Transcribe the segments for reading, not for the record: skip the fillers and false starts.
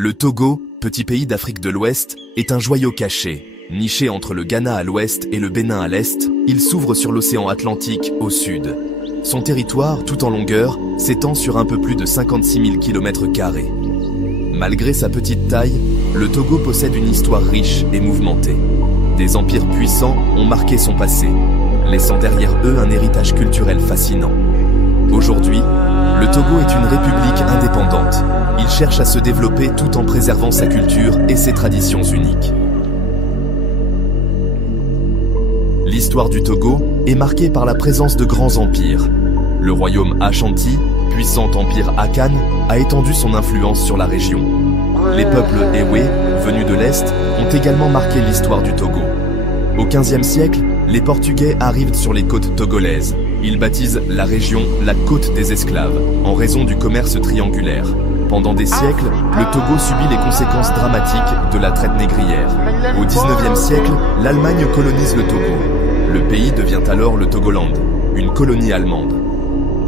Le Togo, petit pays d'Afrique de l'Ouest, est un joyau caché. Niché entre le Ghana à l'ouest et le Bénin à l'est, il s'ouvre sur l'océan Atlantique au sud. Son territoire, tout en longueur, s'étend sur un peu plus de 56 000 km². Malgré sa petite taille, le Togo possède une histoire riche et mouvementée. Des empires puissants ont marqué son passé, laissant derrière eux un héritage culturel fascinant. Aujourd'hui, le Togo est une république indépendante. Il cherche à se développer tout en préservant sa culture et ses traditions uniques. L'histoire du Togo est marquée par la présence de grands empires. Le royaume Ashanti, puissant empire Akan, a étendu son influence sur la région. Les peuples Ewe, venus de l'Est, ont également marqué l'histoire du Togo. Au XVe siècle, les Portugais arrivent sur les côtes togolaises. Ils baptisent la région la côte des esclaves, en raison du commerce triangulaire. Pendant des siècles, le Togo subit les conséquences dramatiques de la traite négrière. Au XIXe siècle, l'Allemagne colonise le Togo. Le pays devient alors le Togoland, une colonie allemande.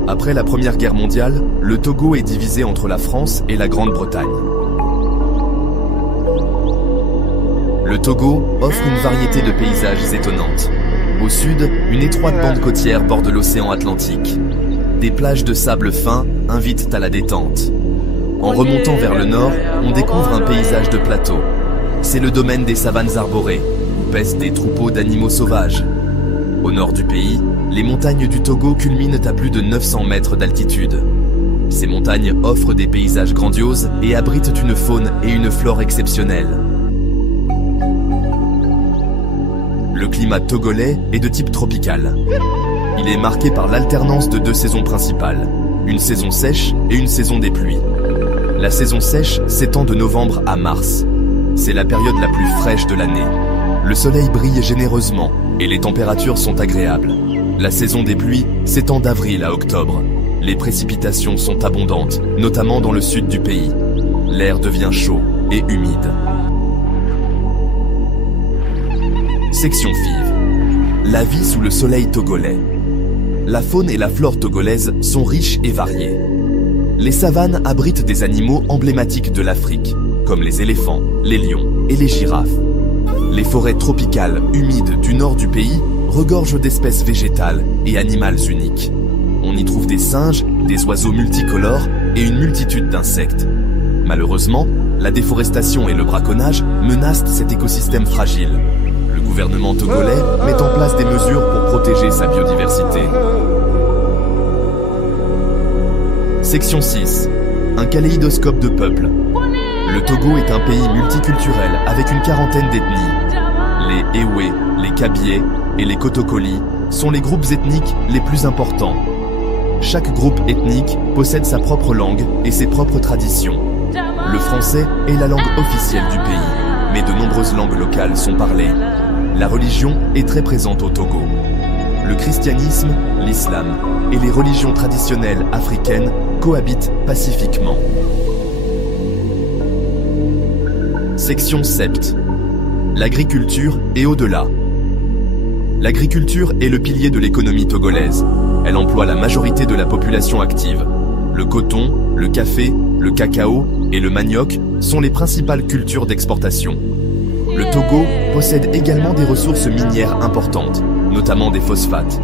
Après la Première Guerre mondiale, le Togo est divisé entre la France et la Grande-Bretagne. Le Togo offre une variété de paysages étonnantes. Au sud, une étroite bande côtière borde l'océan Atlantique. Des plages de sable fin invitent à la détente. En remontant vers le nord, on découvre un paysage de plateau. C'est le domaine des savanes arborées, où paissent des troupeaux d'animaux sauvages. Au nord du pays, les montagnes du Togo culminent à plus de 900 mètres d'altitude. Ces montagnes offrent des paysages grandioses et abritent une faune et une flore exceptionnelles. Le climat togolais est de type tropical. Il est marqué par l'alternance de deux saisons principales, une saison sèche et une saison des pluies. La saison sèche s'étend de novembre à mars. C'est la période la plus fraîche de l'année. Le soleil brille généreusement et les températures sont agréables. La saison des pluies s'étend d'avril à octobre. Les précipitations sont abondantes, notamment dans le sud du pays. L'air devient chaud et humide. Section FIV. La vie sous le soleil togolais. La faune et la flore togolaise sont riches et variées. Les savanes abritent des animaux emblématiques de l'Afrique, comme les éléphants, les lions et les girafes. Les forêts tropicales humides du nord du pays regorgent d'espèces végétales et animales uniques. On y trouve des singes, des oiseaux multicolores et une multitude d'insectes. Malheureusement, la déforestation et le braconnage menacent cet écosystème fragile. Le gouvernement togolais met en place des mesures pour protéger sa biodiversité. Section 6. Un kaléidoscope de peuples. Le Togo est un pays multiculturel avec une quarantaine d'ethnies. Les Ewe, les Kabyé et les Kotokoli sont les groupes ethniques les plus importants. Chaque groupe ethnique possède sa propre langue et ses propres traditions. Le français est la langue officielle du pays, mais de nombreuses langues locales sont parlées. La religion est très présente au Togo. Le christianisme, l'islam et les religions traditionnelles africaines cohabitent pacifiquement. Section 7. L'agriculture et au-delà. L'agriculture est le pilier de l'économie togolaise. Elle emploie la majorité de la population active. Le coton, le café, le cacao et le manioc sont les principales cultures d'exportation. Le Togo possède également des ressources minières importantes, notamment des phosphates.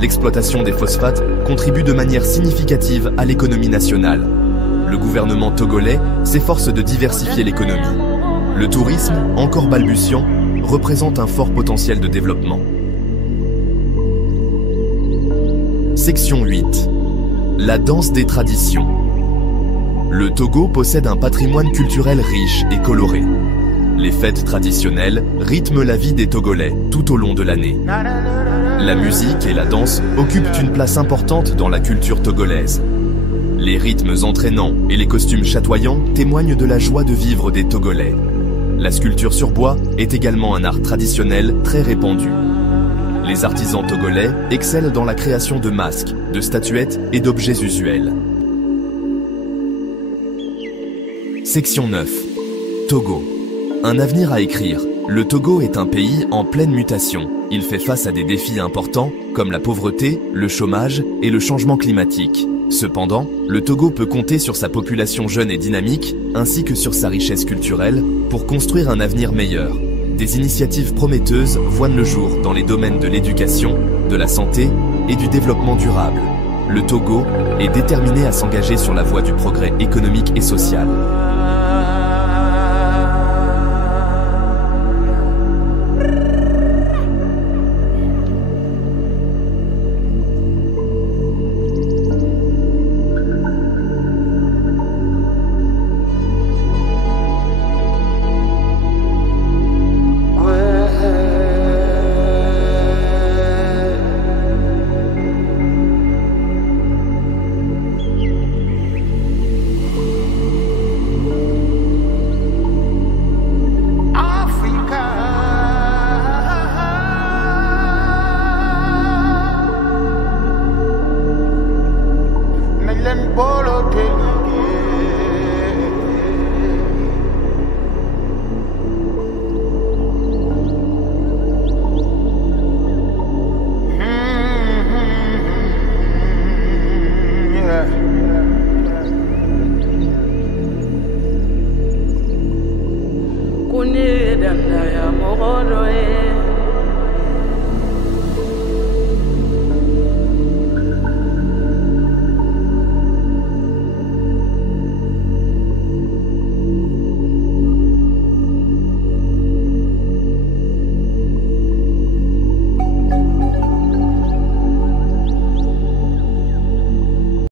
L'exploitation des phosphates contribue de manière significative à l'économie nationale. Le gouvernement togolais s'efforce de diversifier l'économie. Le tourisme, encore balbutiant, représente un fort potentiel de développement. Section 8. La danse des traditions. Le Togo possède un patrimoine culturel riche et coloré. Les fêtes traditionnelles rythment la vie des Togolais tout au long de l'année. La musique et la danse occupent une place importante dans la culture togolaise. Les rythmes entraînants et les costumes chatoyants témoignent de la joie de vivre des Togolais. La sculpture sur bois est également un art traditionnel très répandu. Les artisans togolais excellent dans la création de masques, de statuettes et d'objets usuels. Section 9. Togo. Un avenir à écrire. Le Togo est un pays en pleine mutation. Il fait face à des défis importants comme la pauvreté, le chômage et le changement climatique. Cependant, le Togo peut compter sur sa population jeune et dynamique, ainsi que sur sa richesse culturelle, pour construire un avenir meilleur. Des initiatives prometteuses voient le jour dans les domaines de l'éducation, de la santé et du développement durable. Le Togo est déterminé à s'engager sur la voie du progrès économique et social.